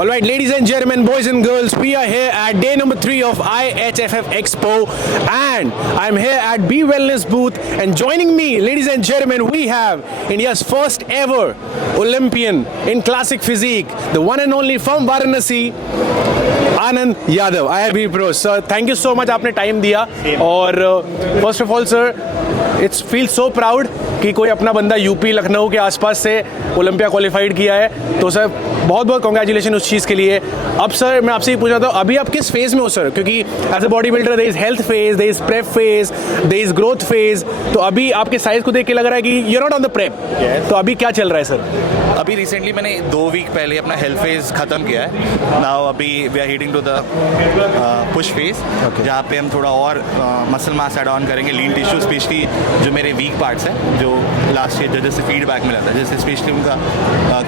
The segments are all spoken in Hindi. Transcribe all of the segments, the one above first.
Alright, ladies and gentlemen, boys and girls, we are here at day number 3 of IHFF Expo, and I'm here at B Wellness booth, and joining me, ladies and gentlemen, we have India's first ever Olympian in classic physique, the one and only from Varanasi, Anand Yadav IIB Pro. Sir, thank you so much आपने टाइम दिया. और first of all sir, it's feel so proud कि कोई अपना बंदा यूपी लखनऊ के आसपास से ओलंपिया क्वालिफाइड किया है. तो सर बहुत बहुत कॉन्ग्रेचुलेशन उस चीज़ के लिए. अब सर मैं आपसे ये पूछना था, अभी आप किस फेज़ में हो सर? क्योंकि as a body builder there is health phase, there is prep phase, there is growth phase. तो अभी आपके साइज को देख के लग रहा है कि you are not on the prep. तो अभी क्या चल रहा है सर? अभी रिसेंटली मैंने 2 वीक पहले अपना हेल्थ फेज ख़त्म किया है. नाउ अभी we are heading to the push phase, जहाँ पे हम थोड़ा और मसल मास ऐड ऑन करेंगे, लीन टिश्यू, स्पेशली जो मेरे वीक पार्ट्स हैं, जो लास्ट ईयर जजेस से फीडबैक मिला था, जैसे स्पेशली उनका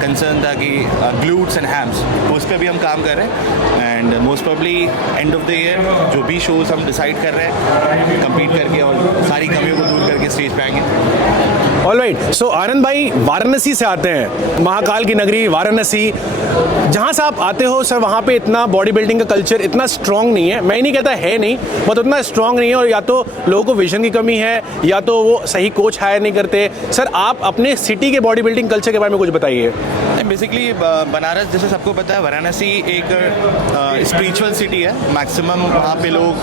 कंसर्न था कि ग्लूट्स एंड हैम्स, तो उस पर भी हम काम कर रहे हैं. And most probably end of the year जो भी शोज हम डिसाइड कर रहे हैं, कंप्लीट करके और सारी कमियों को दूर करके स्टेज पे आएंगे. ऑलराइट, सो आनंद भाई वाराणसी से आते हैं, महाकाल की नगरी वाराणसी. जहाँ से आप आते हो सर, वहाँ पे इतना बॉडी बिल्डिंग का कल्चर इतना स्ट्रॉन्ग नहीं है. मैं नहीं कहता है नहीं, बट उतना स्ट्रॉन्ग नहीं है. और या तो लोगों को विजन की कमी है, या तो वो सही कोच हायर नहीं करते. सर आप अपने सिटी के बॉडी बिल्डिंग कल्चर के बारे में कुछ बताइए. बेसिकली बनारस, जैसे सबको पता है, वाराणसी एक स्पिरिचुअल सिटी है. मैक्सिमम वहाँ पे लोग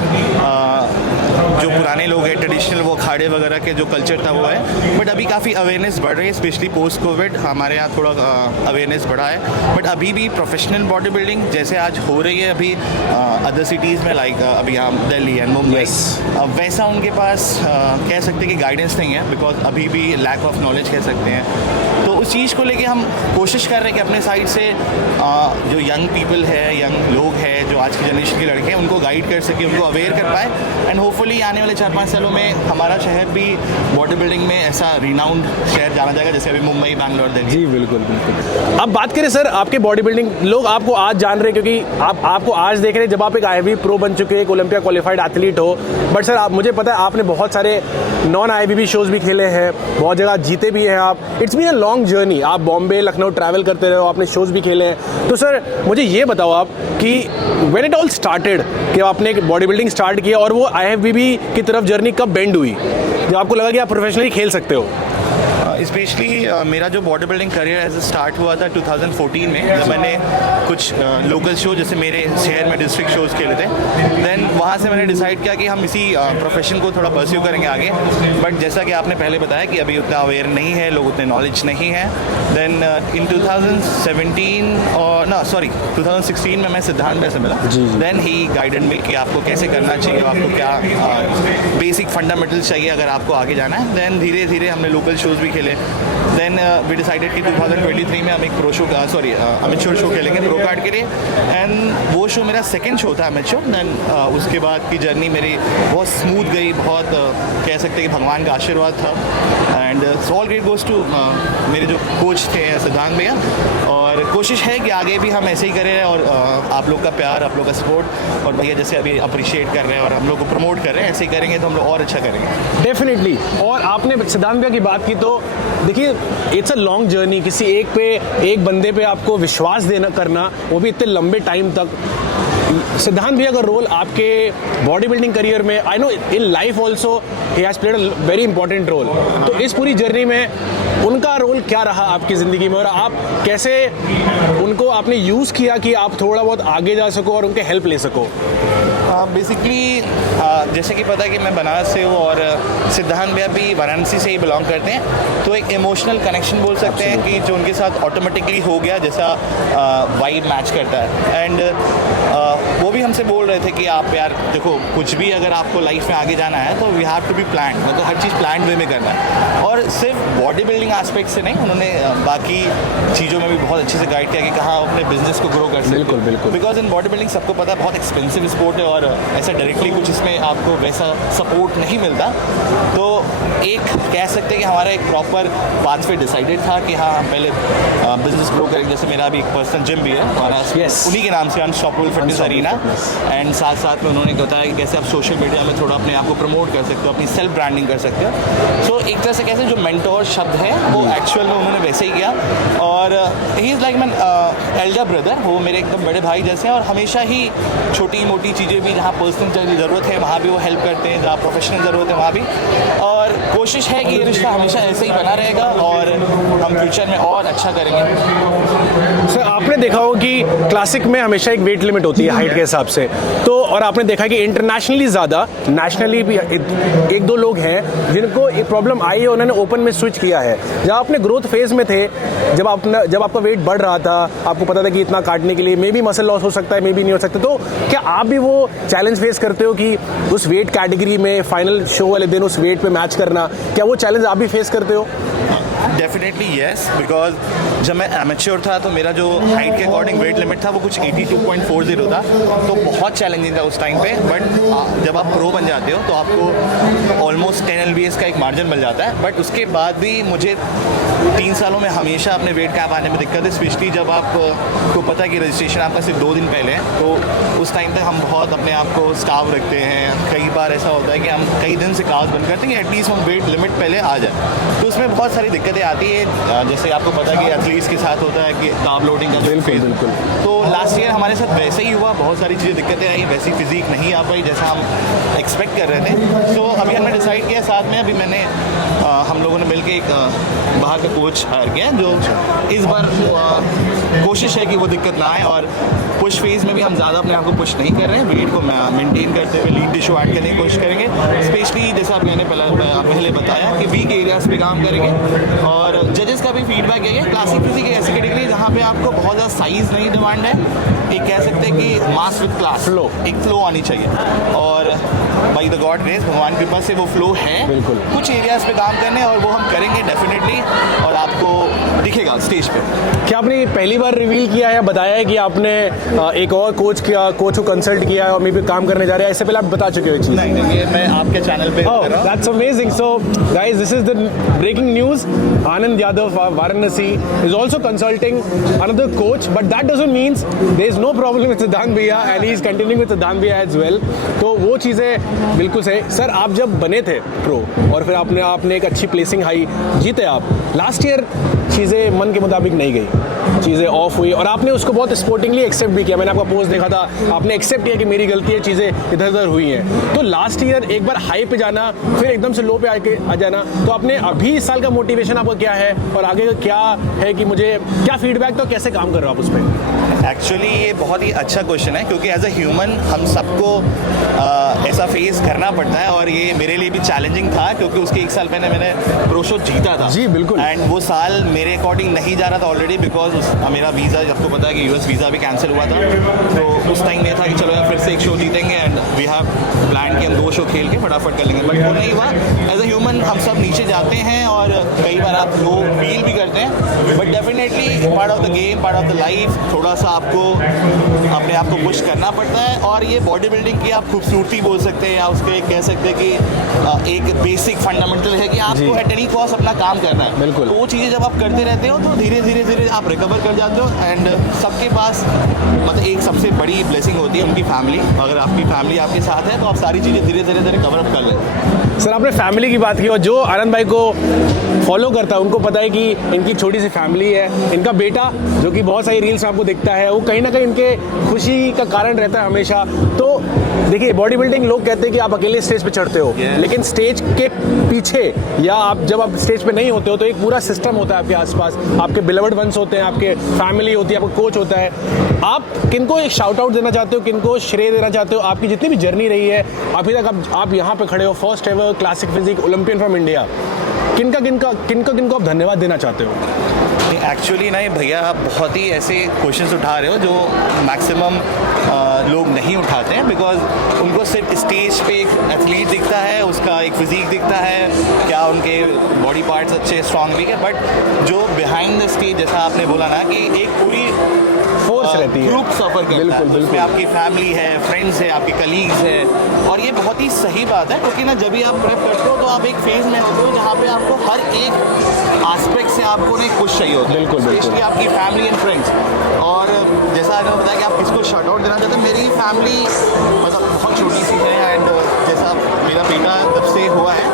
जो पुराने लोग हैं, ट्रेडिशनल, वो अखाड़े वगैरह के जो कल्चर था वो है. बट अभी काफ़ी अवेयरनेस बढ़ रही है, स्पेशली पोस्ट कोविड हमारे यहाँ थोड़ा अवेयरनेस बढ़ा है. बट अभी भी प्रोफेशनल बॉडी बिल्डिंग जैसे आज हो रही है अभी अदर सिटीज़ में, लाइक अभी यहाँ दिल्ली एंड मुंबई, वैसा उनके पास कह सकते हैं कि गाइडेंस नहीं है, बिकॉज अभी भी लैक ऑफ नॉलेज कह सकते हैं. तो उस चीज़ को लेके हम कोशिश कर रहे हैं कि अपने साइड से जो यंग पीपल है, यंग लोग हैं, जो आज की जनरेशन के लड़के हैं, उनको गाइड कर सके, उनको अवेयर कर पाए. एंड होपफुली आने वाले 4-5 सालों में हमारा शहर भी बॉडी बिल्डिंग में ऐसा रिनाउंड शहर जाना जाएगा जैसे अभी मुंबई, बैंगलोर, दिल्ली. जी बिल्कुल बिल्कुल. अब बात करें सर आपके बॉडी बिल्डिंग, लोग आपको आज जान रहे हैं क्योंकि आपको आज देख रहे हैं जब आप एक IIB प्रो बन चुके हैं, एक ओलंपिया क्वालिफाइड एथलीट हो. बट सर आप, मुझे पता है आपने बहुत सारे नॉन IIB शोज़ भी खेले हैं, बहुत जगह जीते भी हैं आप. It's been a long journey. आप बॉम्बे लखनऊ ट्रैवल करते रहे हो, आपने शोज़ भी खेले हैं. तो सर मुझे ये बताओ आप कि व्हेन इट ऑल स्टार्टेड, कि आपने एक बॉडी बिल्डिंग स्टार्ट किया और वो IIB की तरफ जर्नी कब बेंड हुई, जब आपको लगा कि आप प्रोफेशनली खेल सकते हो? स्पेशली मेरा जो body building career as start हुआ था 2014 में, जब मैंने कुछ लोकल शो, जैसे मेरे शहर में डिस्ट्रिक्ट शोज़ खेले थे. देन वहाँ से मैंने डिसाइड किया कि हम इसी प्रोफेशन को थोड़ा परस्यू करेंगे आगे. बट जैसा कि आपने पहले बताया कि अभी उतना अवेयर नहीं है, लोग उतने नॉलेज नहीं है. देन इन 2017 और 2016 में मैं सिद्धांत भाई से मिला. देन ही गाइडेड मी कि आपको कैसे करना चाहिए, आपको क्या बेसिक फंडामेंटल्स चाहिए अगर आपको आगे जाना है. देन धीरे धीरे हमने लोकल शोज़ भी खेले. देन वी डिसाइडेड कि 2023 में हम एक प्रो शो, अमेच्योर शो खेलेंगे प्रो कार्ड के लिए. एंड वो शो मेरा सेकंड शो था, अमेच्योर. देन उसके बाद की जर्नी मेरी बहुत स्मूथ गई, बहुत कह सकते हैं कि भगवान का आशीर्वाद था. And all great goes to मेरे जो कोच थे सिद्धांत भैया. और कोशिश है कि आगे भी हम ऐसे ही करें, और आप लोग का प्यार, आप लोग का सपोर्ट, और भैया जैसे अभी अप्रिशिएट कर रहे हैं और हम लोग को प्रमोट कर रहे हैं, ऐसे ही करेंगे तो हम लोग और अच्छा करेंगे. डेफिनेटली. और आपने सिद्धांत भैया की बात की, तो देखिए इट्स अ लॉन्ग जर्नी. किसी एक बंदे पे आपको विश्वास देना करना, वो भी इतने लंबे टाइम तक. सिद्धांत भैया का रोल आपके बॉडी बिल्डिंग करियर में, I know in life also he has played a very important role. तो इस पूरी जर्नी में उनका रोल क्या रहा आपकी ज़िंदगी में, और आप कैसे उनको आपने यूज़ किया कि आप थोड़ा बहुत आगे जा सको और उनके हेल्प ले सको? बेसिकली जैसे कि पता है कि मैं बनारस से हूँ और सिद्धांत भैया भी वाराणसी से ही बिलोंग करते हैं. तो एक इमोशनल कनेक्शन बोल सकते हैं कि जो उनके साथ ऑटोमेटिकली हो गया, जैसा वाइब मैच करता है. एंड वो भी हमसे बोल रहे थे कि आप यार देखो, कुछ भी अगर आपको लाइफ में आगे जाना है तो we have to be plan, मतलब हर चीज़ प्लान वे में करना है. और सिर्फ बॉडी बिल्डिंग एस्पेक्ट से नहीं, उन्होंने बाकी चीज़ों में भी बहुत अच्छे से गाइड किया कि कहाँ अपने बिजनेस को ग्रो कर सकते. बिल्कुल बिल्कुल. बिकॉज इन बॉडी बिल्डिंग सबको पता है बहुत एक्सपेंसिव स्पोर्ट है, और ऐसा डायरेक्टली कुछ इसमें आपको वैसा सपोर्ट नहीं मिलता. तो एक कह सकते हैं कि हमारा एक प्रॉपर पाथवे डिसाइडेड था कि हाँ, हम पहले बिजनेस ग्रो करेंगे. जैसे मेरा भी एक पर्सनल जिम भी है हमारा, उन्हीं के नाम से अनस्टॉपेबल फिटनेस अरीना. एंड साथ साथ में उन्होंने बताया कि कैसे आप सोशल मीडिया में थोड़ा अपने आप को प्रमोट कर सकते हो, अपनी सेल्फ ब्रांडिंग कर सकते हो. सो एक तरह से कैसे जो मेंटोर शब्द है वो एक्चुअल में उन्होंने वैसे ही किया। और he is like man Elder brother, वो मेरे एकदम बड़े भाई जैसे हैं, और हमेशा ही छोटी मोटी चीज़ें भी जहाँ पर्सनल ज़रूरत है वहाँ भी वो हेल्प करते हैं, जहाँ प्रोफेशनल ज़रूरत है वहाँ भी। और कोशिश है कि ये रिश्ता हमेशा ऐसे ही बना रहेगा और हम फ्यूचर में और अच्छा करेंगे। सर आपने देखा हो कि क्लासिक में हमेशा एक वेट लिमिट होती है हाइट के हिसाब से, तो और आपने देखा कि इंटरनेशनली ज़्यादा, नेशनली भी एक दो लोग हैं जिनको एक प्रॉब्लम आई है, उन्होंने ओपन में स्विच किया है। जब आपने ग्रोथ फेज में थे, जब आपका वेट बढ़ रहा था, आपको पता था कि इतना काटने के लिए मे बी मसल लॉस हो सकता है, मे बी नहीं हो सकता, तो क्या आप भी वो चैलेंज फेस करते हो कि उस वेट कैटेगरी में फाइनल शो वाले दिन उस वेट पे मैच करना, क्या वो चैलेंज आप भी फेस करते हो? डेफिनेटली येस, बिकॉज जब मैं एमेच्योर था तो मेरा जो हाइट के अकॉर्डिंग वेट लिमिट था वो कुछ 82.40 था, तो बहुत चैलेंजिंग था उस टाइम पे। बट जब आप प्रो बन जाते हो तो आपको ऑलमोस्ट 10 LBS का एक मार्जिन मिल जाता है। बट उसके बाद भी मुझे 3 सालों में हमेशा अपने वेट कैप आने में दिक्कत है, स्पेशली जब आपको पता है कि रजिस्ट्रेशन आपका सिर्फ 2 दिन पहले है, तो उस टाइम तक हम बहुत अपने आप को स्टाफ रखते हैं। कई बार ऐसा होता है कि हम कई दिन से क्लास बंद करते हैं कि एटलीस्ट हम वेट लिमिट पहले आ जाए, तो उसमें बहुत सारी दिक्कतें आती है। जैसे आपको पता है कि एथलीट्स के साथ होता है कि कार्ब लोडिंग का बिल्कुल। तो लास्ट ईयर हमारे साथ वैसे ही हुआ, बहुत सारी चीज़ें दिक्कतें आई, वैसी फिजिक नहीं आ पाई जैसा हम एक्सपेक्ट कर रहे थे। तो अभी हमने डिसाइड किया साथ में, अभी मैंने हम लोगों ने मिलकर एक बाहर का कोच हायर किया जो इस बार कोशिश है कि वो दिक्कत ना आए, और पुश फेज में भी हम ज़्यादा अपने आप को पुश नहीं कर रहे हैं, वेट को मेंटेन करते हुए लीड टिश्यू ऐड करने की कोशिश करेंगे। स्पेशली जैसा मैंने पहले बताया कि वीक एरियाज पे काम करेंगे, और जजेस का भी फीडबैक यही है। क्लासिक फिजिक एक ऐसी कैटेगरी जहाँ पे आपको बहुत ज़्यादा साइज़ नहीं डिमांड है, एक कह सकते हैं कि मास विद क्लास फ्लो, एक फ्लो आनी चाहिए, और बाई द गॉड ग्रेस, भगवान की कृपा से वो फ्लो है। बिल्कुल। कुछ एरियाज पे काम करने, और वो हम करेंगे डेफिनेटली, और आपको दिखेगा स्टेज पे। क्या आपने पहली बार रिवील किया है, बताया है कि आपने एक और कोच को कंसल्ट किया है और मे भी काम करने जा रहे हैं? इससे पहले आप बता चुके हो ये चीज़? नहीं, ये मैं आपके चैनल पे कर रहा हूं। That's amazing. So, guys, this is the breaking news. Anand Yadav of Varanasi is also consulting another coach, but that doesn't mean there is no problem with Siddhant Bhaiya, and he is continuing with Siddhant Bhaiya as well. तो वो चीज़ें बिल्कुल सही। सर आप जब बने थे प्रो और फिर आपने एक अच्छी प्लेसिंग हाई जीते आप, लास्ट ईयर चीज़ें मन के मुताबिक नहीं गई, चीज़ें ऑफ हुई, और आपने उसको बहुत स्पोर्टिंगली एक्सेप्ट भी किया। मैंने आपका पोस्ट देखा था, आपने एक्सेप्ट किया कि मेरी गलती है, चीज़ें इधर उधर हुई हैं। तो लास्ट ईयर एक बार हाई पे जाना, फिर एकदम से लो पे आ जाना, तो आपने अभी इस साल का मोटिवेशन आपका क्या है और आगे का क्या है कि मुझे क्या फीडबैक, तो कैसे काम कर रहे हो आप उस पर? एक्चुअली ये बहुत ही अच्छा क्वेश्चन है, क्योंकि एज अ ह्यूमन हम सबको ऐसा फेस करना पड़ता है, और ये मेरे लिए भी चैलेंजिंग था, क्योंकि उसके 1 साल पहले मैंने प्रो शो जीता था। जी बिल्कुल। एंड वो साल मेरे अकॉर्डिंग नहीं जा रहा था ऑलरेडी, बिकॉज मेरा वीज़ा, आपको पता है कि US वीज़ा भी कैंसिल हुआ था, तो उस टाइम ये था कि चलो यार फिर से एक शो जीतेंगे, एंड वी हैव प्लान कि हम 2 शो खेल के फटाफट कर लेंगे, बट वो नहीं हुआ। एज अ ह्यूमन हम सब नीचे जाते हैं, और कई बार आप लो फील भी करते हैं, but definitely part of the game, part of the life, थोड़ा सा आपको अपने आप को पुश करना पड़ता है। और ये बॉडी बिल्डिंग की आप खूबसूरती बोल सकते हैं, या उसके कह सकते हैं कि एक बेसिक फंडामेंटल है कि आपको एट एनी कॉस्ट अपना काम करना है। बिल्कुल। तो वो चीज़ें जब आप करते रहते हो तो धीरे धीरे आप रिकवर कर जाते हो, एंड सबके पास मतलब एक सबसे बड़ी ब्लेसिंग होती है उनकी फैमिली। अगर आपकी फैमिली आपके साथ है तो आप सारी चीज़ें धीरे धीरे कवर अप कर लेते हैं। सर आपने फैमिली की बात की, और जो आनंद भाई को फॉलो करता है उनको पता है कि इनकी छोटी सी फैमिली है। इनका बेटा जो कि बहुत सारी रील्स आपको दिखता है, वो कहीं ना कहीं इनके खुशी का कारण रहता है हमेशा। तो देखिए बॉडी बिल्डिंग, लोग कहते हैं कि आप अकेले स्टेज पे चढ़ते हो, लेकिन स्टेज के पीछे या जब आप स्टेज पे नहीं होते हो तो एक पूरा सिस्टम होता है आपके आसपास, आपके बिलवर्ड वंस होते हैं, आपके फैमिली होती है, आपका कोच होता है। आप किनको एक शाउट आउट देना चाहते हो, किनको श्रेय देना चाहते हो? आपकी जितनी भी जर्नी रही है अभी तक, आप यहाँ पे खड़े हो, first ever classic physique Olympian from India, किनको आप धन्यवाद देना चाहते हो? एक्चुअली ना, ये भैया आप बहुत ही ऐसे क्वेश्चंस उठा रहे हो जो मैक्सिमम लोग नहीं उठाते हैं, बिकॉज उनको सिर्फ स्टेज पे एक एथलीट दिखता है, उसका एक फिजिक दिखता है, क्या उनके बॉडी पार्ट्स अच्छे स्ट्रांग भी है, बट जो बिहाइंड द स्टेज, जैसा आपने बोला ना कि एक पूरी फोर्स रहती है, ग्रुप सफर करता बिल्कुल, है, बिल्कुल। उसमें आपकी फैमिली है, फ्रेंड्स है, आपके कलीग्स है, और ये बहुत ही सही बात है, क्योंकि ना जब भी आप प्रेप करते हो तो आप एक फेज में होते हो जहाँ पे आपको हर एक आस्पेक्ट से आपको ना कुछ चाहिए होता है, बिल्कुल, स्पेशली आपकी फैमिली एंड फ्रेंड्स। और जैसा आपने बताया कि आप किसको शॉट आउट देना चाहते हैं, मेरी फैमिली मतलब बहुत छोटी सी है, एंड जैसा मेरा बेटा जब से हुआ है,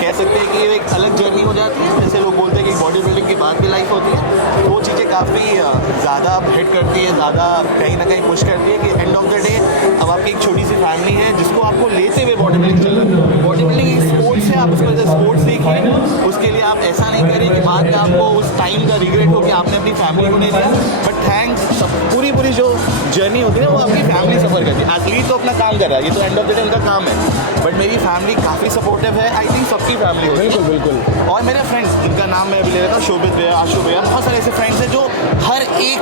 कह सकते हैं कि एक अलग जर्नी हो जाती है। जैसे लोग बोलते हैं कि बॉडी बिल्डिंग के बाद भी लाइफ होती है, वो चीज़ें काफ़ी ज़्यादा हिट करती है, ज़्यादा कहीं ना कहीं पुश करती है कि एंड ऑफ द डे अब आपकी एक छोटी सी फैमिली है जिसको आपको लेते हुए बॉडी बिल्डिंग चल रहा है। बॉडी बिल्डिंग एक स्पोर्ट्स है, आप उसमें स्पोर्ट्स देखिए, उसके लिए आप ऐसा नहीं करिए कि बाद में आपको उस टाइम का रिग्रेट हो कि आपने अपनी फैमिली को नहीं दिया। बट थैंक्स, पूरी जो जर्नी होती है ना वो आपकी फैमिली सफ़र करती है। एथलीट तो अपना काम कर रहा है, ये तो एंड ऑफ द डे उनका काम है, बट मेरी फैमिली काफ़ी सपोर्टिव है। आई थिंक सबकी फैमिली होती है। बिल्कुल बिल्कुल। और मेरे फ्रेंड्स जिनका नाम मैं अभी ले रहा था, शोभित भैया, आशु भैया, बहुत सारे ऐसे फ्रेंड्स हैं जो हर एक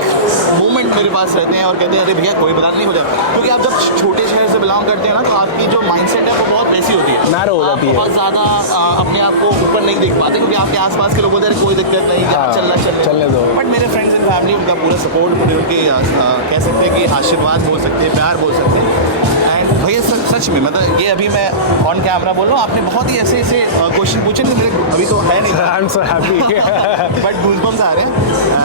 मोमेंट मेरे पास रहते हैं और कहते हैं अरे भैया कोई बात नहीं हो जाए, क्योंकि आप जब छोटे शहर से बिलोंग करते हैं ना तो आपकी जो माइंडसेट है वो बहुत वैसी होती है, नैरो हो जाती है। बहुत ज़्यादा अपने आप को ऊपर नहीं देख पाते क्योंकि आपके आसपास के लोगों से कोई दिक्कत नहीं, चलने दो। बट मेरे फ्रेंड्स एंड फैमिली, उनका पूरा सपोर्ट, मुझे उनके कह सकते हैं कि आशीर्वाद बोल सकते हैं, प्यार बोल सकते हैं। एंड भैया सच में मतलब ये अभी मैं ऑन कैमरा बोल रहा हूँ, आपने बहुत ही ऐसे क्वेश्चन पूछे कि मेरे अभी तो है नहीं, I am so happy but goosebumps आ रहे हैं।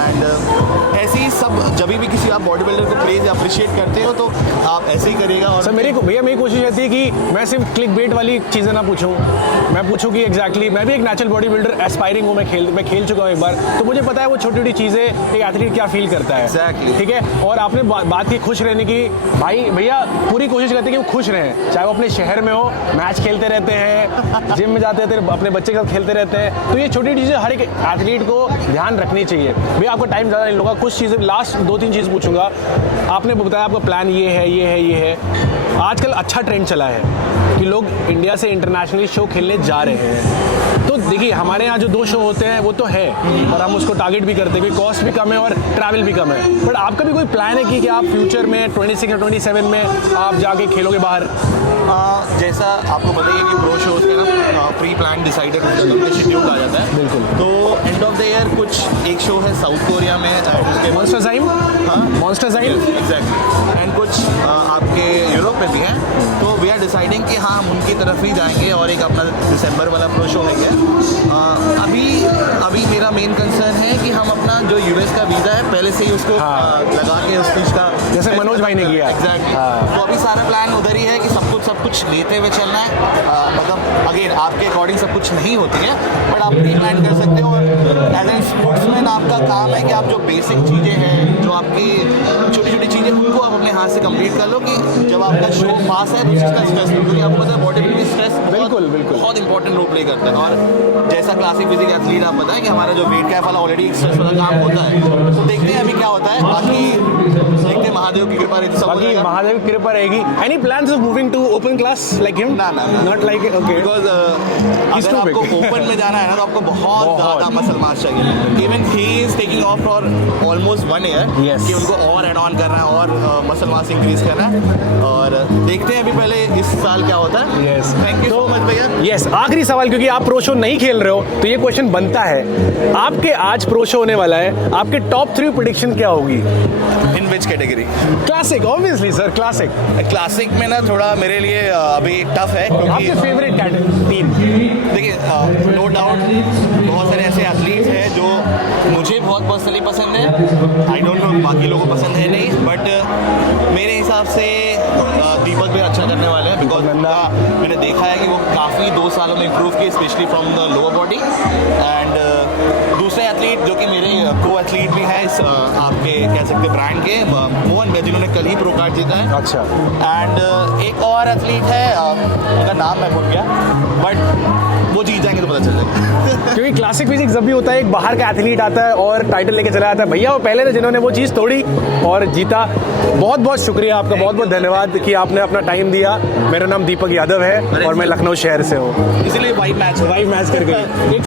एंड ऐसे ही सब जब भी किसी आप बॉडी बिल्डर को प्लीज अप्रिशिएट करते हो तो आप ऐसे ही करिएगा। और सर भैया मेरी कोशिश रहती है कि मैं सिर्फ क्लिक बेट वाली चीज़ें ना पूछूं, मैं पूछूं कि एग्जैक्टली मैं भी एक नेचुरल बॉडी बिल्डर एस्पायरिंग हूँ, मैं खेल चुका हूँ एक बार, तो मुझे पता है वो छोटी छोटी चीज़ें एक एथलीट क्या फील करता है। Exactly. ठीक है। और आपने बात की खुश रहने की, भाई भैया पूरी कोशिश करते हैं कि वो खुश रहें, चाहे वो अपने शहर में हो, मैच खेलते रहते हैं, जिम में जाते रहते हैं, अपने बच्चे के साथ खेलते रहते हैं, तो ये छोटी चीज़ें हर एक एथलीट को ध्यान रखनी चाहिए। भैया आपका टाइम ज़्यादा नहीं लूँगा, कुछ चीज़ें लास्ट 2-3 चीज़ पूछूंगा। आपने बताया आपका प्लान ये है। आजकल अच्छा ट्रेंड चला है कि लोग इंडिया से इंटरनेशनली शो खेलने जा रहे हैं, तो देखिए हमारे यहाँ जो 2 शो होते हैं वो तो है और हम उसको टारगेट भी करते हैं, क्योंकि कॉस्ट भी कम है और ट्रैवल भी कम है। बट आपका भी कोई प्लान है कि आप फ्यूचर में 26 या 27 में आप जाके खेलोगे बाहर? जैसा आपको बताइए कि प्रो शोज के ना प्री प्लान डिसाइडेड शेड्यूल आ जाता है। बिल्कुल। तो एंड ऑफ द ईयर कुछ एक शो है साउथ कोरिया में, मॉन्स्टर टाइम। हाँ, मॉन्स्टर टाइम एग्जैक्टली। एंड कुछ आपके यूरोप में भी हैं, तो वी आर डिसाइडिंग कि हाँ हम उनकी तरफ ही जाएंगे और एक अपना दिसंबर वाला प्रो शो है। अभी मेरा मेन कंसर्न है कि हम अपना जो यूएस का वीज़ा है पहले से ही उसको लगा के उस चीज़ का, जैसे मनोज भाई ने किया। एग्जैक्टली। तो अभी सारा प्लान उधर ही है कि सब कुछ लेते हुए चलना है। मतलब अगेन आपके अकॉर्डिंग सब कुछ नहीं होती है, बट आप प्री प्लान कर सकते हो। और एज ए स्पोर्ट्समैन आपका काम है कि आप जो बेसिक चीज़ें हैं, जो आपकी छोटी छोटी चीज़ें, उनको आप अपने हाथ से कंप्लीट कर लो कि जब आपका शो पास है तो उसका स्ट्रेस, क्योंकि आपको पता है बॉडी बिल्डिंग स्ट्रेस बिल्कुल बहुत इंपॉर्टेंट रोल प्ले करता है। और जैसा क्लासिक फिजिक एथलीट आप बताएं कि हमारा जो वेट कैप वाला ऑलरेडी स्ट्रेस वाला काम होता है, तो देखते हैं अभी क्या होता है। बाकी देखते हैं, महादेव की कृपा रहती, सब हो जाएगा। महादेव की कृपा रहेगी। Any plans of moving to open class like him? ना, नॉट लाइक ओके, बिकॉज अगर आपको ओपन में जाना है ना तो आपको बहुत ज़्यादा मसल मास चाहिए। Even he is taking of for almost 1 year Yes. कि उनको और एड ऑन करना है और मसल मास इंक्रीज करना है। और देखते हैं अभी पहले इस साल क्या होता है। Yes. Thank you so much भैया। यस, आखिरी सवाल, क्योंकि आप प्रो शो नहीं खेल रहे हो तो ये क्वेश्चन बनता है। आपके आज प्रो शो होने वाला है, आपके टॉप 3 प्रेडिक्शन क्या होगी? In which category? Classic, obviously sir, classic. Classic में ना थोड़ा मेरे लिए अभी टफ है, क्योंकि आपके फेवरेट टीम? देखिए नो डाउट बहुत सारे ऐसे एथलीट्स हैं जो मुझे बहुत पर्सनली पसंद है। आई डोंट नो बाकी लोगों को पसंद है नहीं, बट मेरे हिसाब से दीपक भी अच्छा करने वाले हैं। बिकॉज मैंने देखा है कि वो काफ़ी 2 सालों में इम्प्रूव किए, specially from the lower body. And दूसरे एथलीट जो कि मेरे को एथलीट भी हैं इस आपके कह सकते ब्रांड के, मोहन भैया, जिन्होंने कल ही प्रो कार्ड जीता है। अच्छा। एंड एक और एथलीट है, उनका नाम मैं भूल गया, बट वो जीत जाएंगे तो पता चल जाएगा। क्योंकि क्लासिक फिजिक्स जब भी होता है एक बाहर का एथलीट आता है और टाइटल लेके चला जाता है। भैया वो पहले थे जिन्होंने वो चीज़ तोड़ी और जीता। बहुत बहुत शुक्रिया आपका, बहुत बहुत धन्यवाद कि आपने अपना टाइम दिया। मेरा नाम दीपक यादव है और मैं लखनऊ शहर से हूँ। इसीलिए वाइब मैच करके